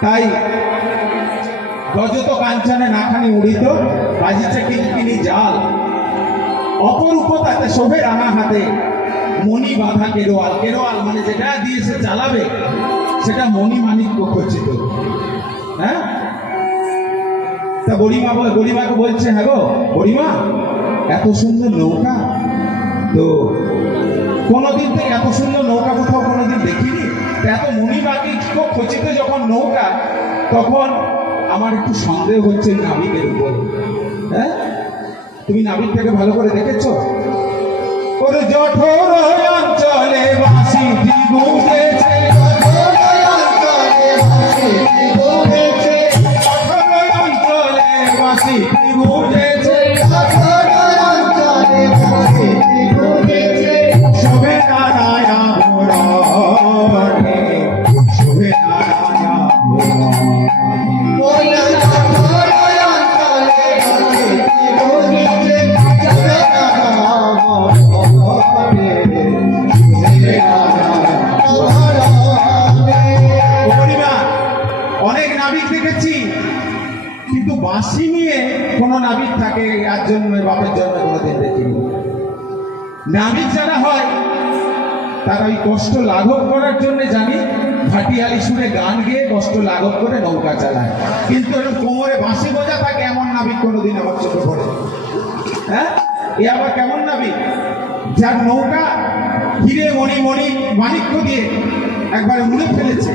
তাই গজত কাঞ্চনে নাখানি উড়িত, বাজিছে কিনকিনি জাল। অপরূপ তাতে শোভে রাঙা হাতে, মণি বাঁধা কেরোয়াল। কেরোয়াল মানে যেটা দিয়ে সে চালাবে, সেটা মণি মানিক্য খচিত হ্যাঁ? তা বল- বড়িমাকে বলছে হ্যাঁ গো বড়িমা এত সুন্দর নৌকা? তো কোনোদিন তো এত সুন্দর নৌকা কোথাও কোনোদিন দেখিনি? এত মণিমাকে খচিত যখন নৌকা, তখন আমার একটু সন্দেহ হচ্ছে নাবিকের উপরে। হ্যাঁ? তুমি নাবিকটাকে ভালো করে দেখেছ? ওর জঠর অঞ্চলে বুঝেছে জঠর অঞ্চলে নাবিক যারা হয়, তারা ওই কষ্ট লাঘব করার জন্য জানি ভাটিয়ালি সুরে গান গেয়ে কষ্ট লাঘব করে নৌকা চালায়। কিন্তু এরকম কোমরে বাঁশি বোঝা থাকে, এমন নাবিক কোনোদিন আমার চোখে পড়ে হ্যাঁ? এ আবার কেমন নাবিক যার নৌকা হিরে মণি মণি মানিক্য দিয়ে একবারে মুড়ে ফেলেছে।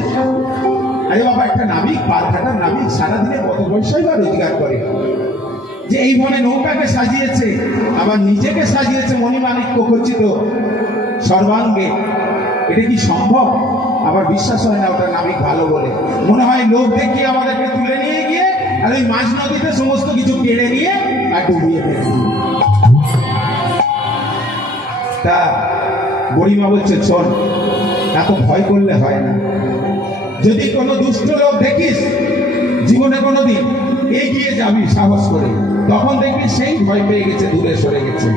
আরে বাবা, একটা নাবিক, পালঘাটার নাবিক সারাদিনে কত পয়সাই বা রোজগার করে। যে এইভাবে নৌকাকে সাজিয়েছে, আবার নিজেকে সাজিয়েছে মণিমাণিক্য খচিত সর্বাঙ্গে। এটা কি সম্ভব? আবার বিশ্বাস হয় না ওটা নাবিক ভালো বলে? মনে হয় লোক দেখিয়ে আমাদেরকে তুলে নিয়ে গিয়ে আর ওই মাঝ নদীতে সমস্ত কিছু কেড়ে নিয়ে আর ডুবিয়ে ফেলে দিল। তা বড়িমা বলছে, চল, এত ভয় করলে হয় না। যদি কোনো দুষ্ট লোক দেখিস, জীবনে কোনোদিন এগিয়ে যাবি সাহস করে, তখন দেখবি সেই ভয় পেয়ে গেছে, দূরে সরে গেছে।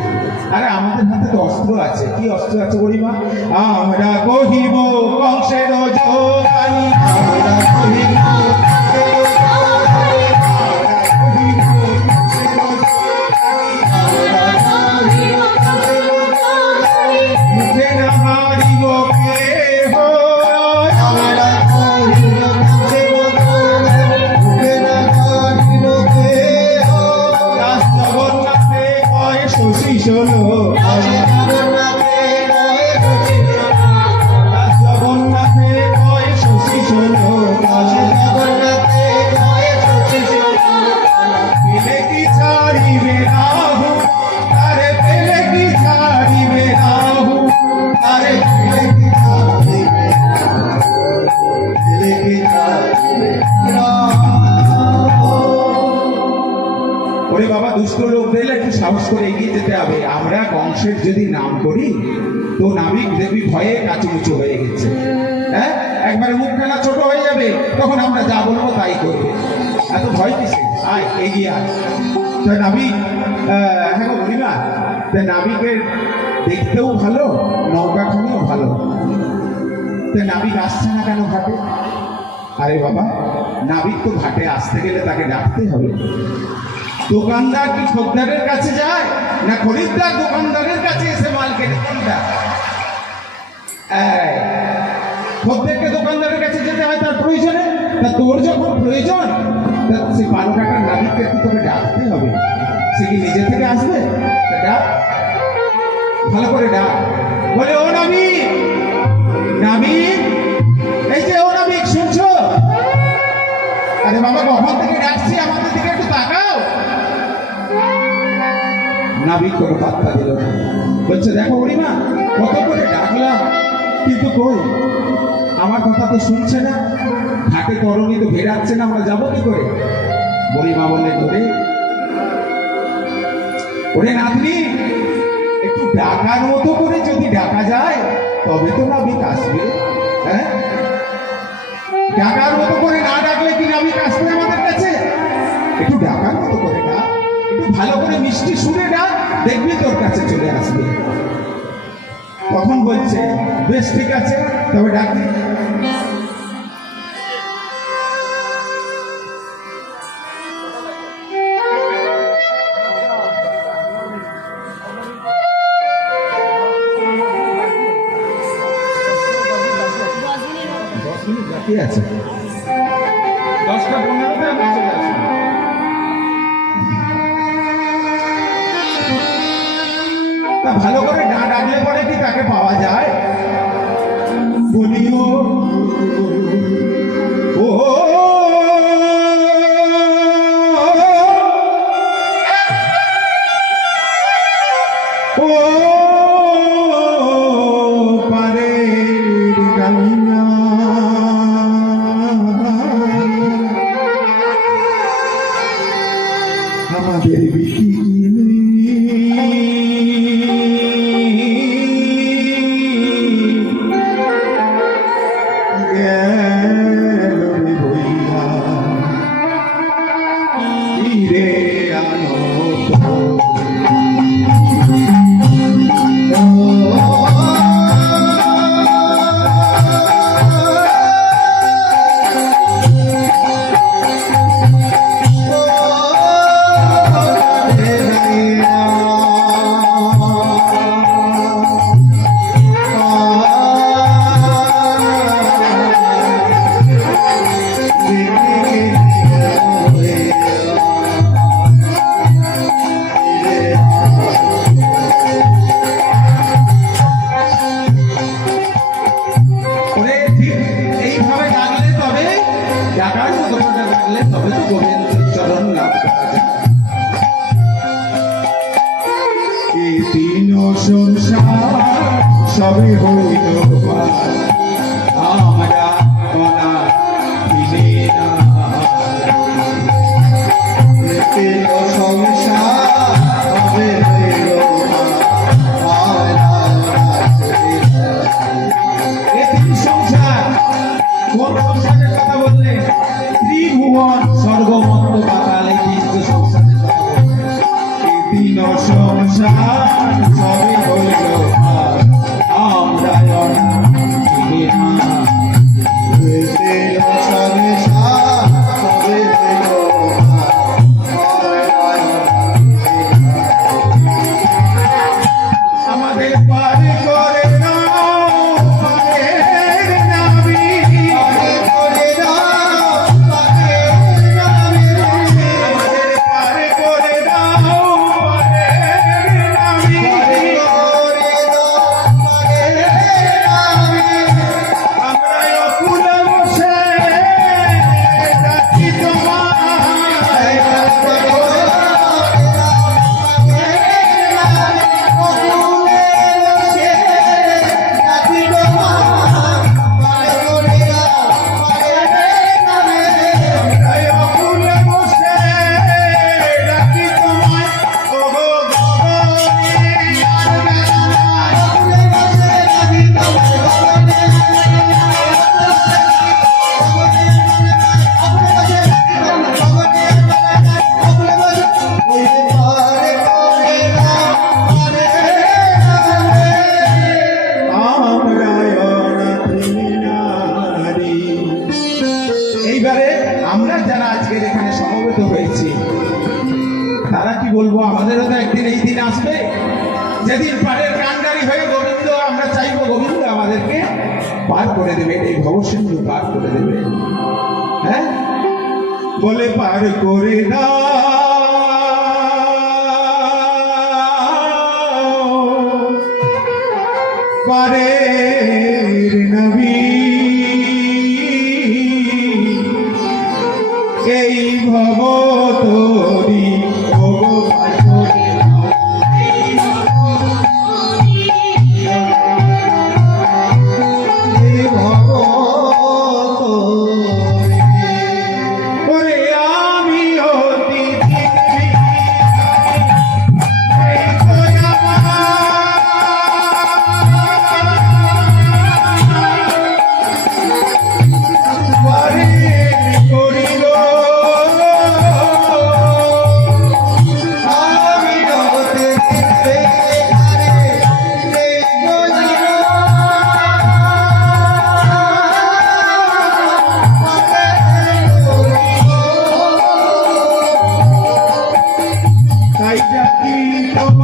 আরে, আমাদের হাতে তো অস্ত্র আছে। কি অস্ত্র আছে গরিমা আমরা কহিব কংসের আমরা কহিব দুষ্ট লোক দিলে একটু সাহস করে এগিয়ে যেতে হবে। আমরা কংসের যদি নাম করি, তো নাবিক দেবী ভয়ে কাচুমুচু হয়ে গেছে। হ্যাঁ? একবারে মুখখানা ছোট হয়ে যাবে, তখন আমরা যা বলব তাই করবে। এত ভয় কিসে আয়, এগিয়ে আয়। তো নাবিক হ্যাঁ না তো নাবিকের দেখতেও ভালো, নৌকা নৌকাখানিও ভালো। তো নাবিক আসছে না কেন ঘাটে? আরে বাবা, নাবিক তো ঘাটে আসতে গেলে তাকে ডাকতে হবে। দোকানদার কি খদ্দারের কাছে যায় না খরিদ্দার দোকানদারের কাছে এসে মাল কেটে কোনটা দোকানদারের কাছে যেতে হয় তার প্রয়োজনে? তা তোর যখন প্রয়োজন, তা বারো টাকার নাবিককে একটু তোকে ডাকতে হবে? সে কি নিজে থেকে আসবে? ডাক। ভালো করে ডাক। বলে, ও নাবিক নাবিক, এই যে ও নাবিক, শুনছো? আরে বাবা, কখন থেকে ডাকছি আমাদের দিকে? নাবিক কোনো পাত্তা দিল না। বলছে, দেখো বুড়িমা, কত করে ডাকলাম, কিন্তু কই? আমার কথা তো শুনছে না। ঘাটে তরণী তো ভেড়াচ্ছে না, আমরা যাব কি করে? বুড়িমা বললেন ওরে ওরে নাতনি, একটু ডাকার মতো করে যদি ডাকা যায়, তবে তো নাবিক আসবে হ্যাঁ? ডাকার মতো করে না ডাকলে কি নাবিক আসবে আমাদের কাছে? একটু ডাকার বৃষ্টি শুনে না, দেখবি তোর কাছে চলে আসবে তখন বলছে, বেশ, ঠিক আছে, তবে ডাক Yes. তবে তো গোবিন্দ চরণ লাভ করা যায় সবই হইল পায় one. পার করে দেবেন এই ভবসিন্ধু পার করে দেবেন হ্যাঁ? বলে পার করে না পারে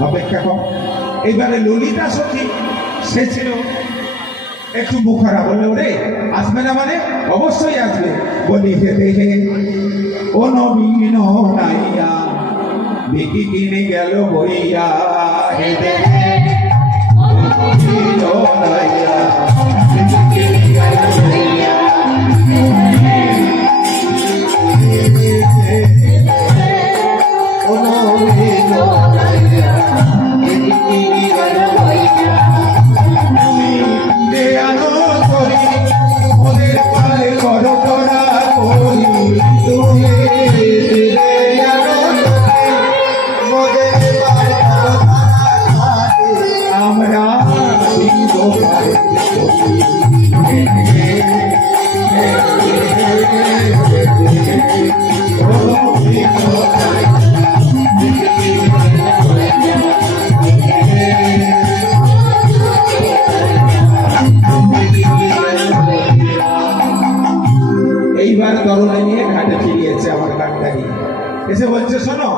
অপেক্ষা কর। এইবারে ললিতা সখী, সে ছিল একটু মুখারা বলল রে আসবে না মানে? অবশ্যই আসবে। বলি, হে দেহে ও নবীন নাইয়া বিকি কিনে গেল বইয়া। হে দেহে ও নাইয়া কিনে গেল বইয়া। এসে বলছে, শোনো,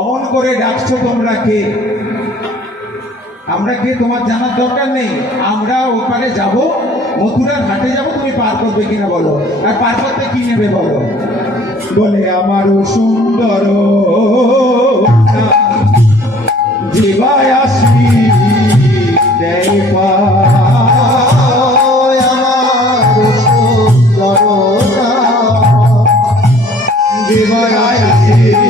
অমন করে ডাকছো তোমরা কে? আমরা কে? তোমার জানার দরকার নেই। আমরা ওখানে যাব, মথুরার ঘাটে যাব, তুমি পার করবে কিনা বলো? আর পার করতে কি নেবে বলো? বলে আমারও সুন্দর জীবায় আসবি। see.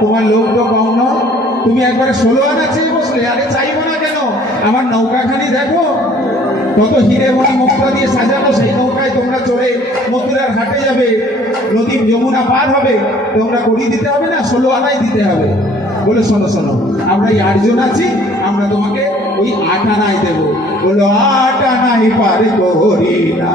তোমার লোক তো কম না তুমি একবারে ষোলো আনা চেয়ে বসলে, আরে চাইব না কেন? আমার নৌকাখানি দেখো, কত হিরে মণি মুক্তা দিয়ে সাজানো, সেই নৌকায় তোমরা চড়ে মথুরার ঘাটে যাবে, নদী যমুনা পার হবে, তোমরা করি দিতে হবে না, ষোলো আনাই দিতে হবে? বলে, শোনো শোনো, আমরা এই আটজন আছি, আমরা তোমাকে ওই আট আনাই দেবো। বলো আট আনাই পারে না।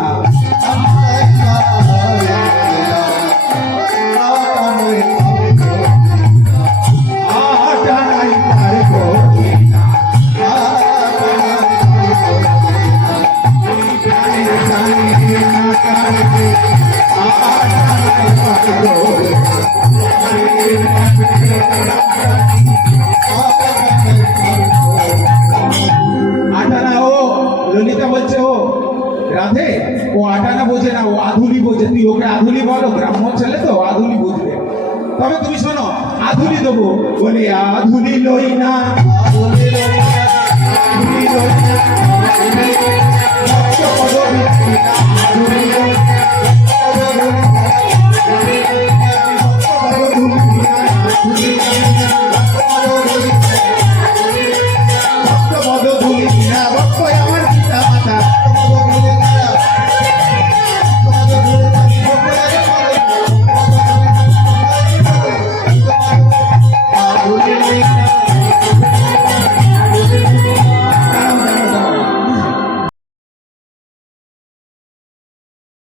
বলে আধুলি লই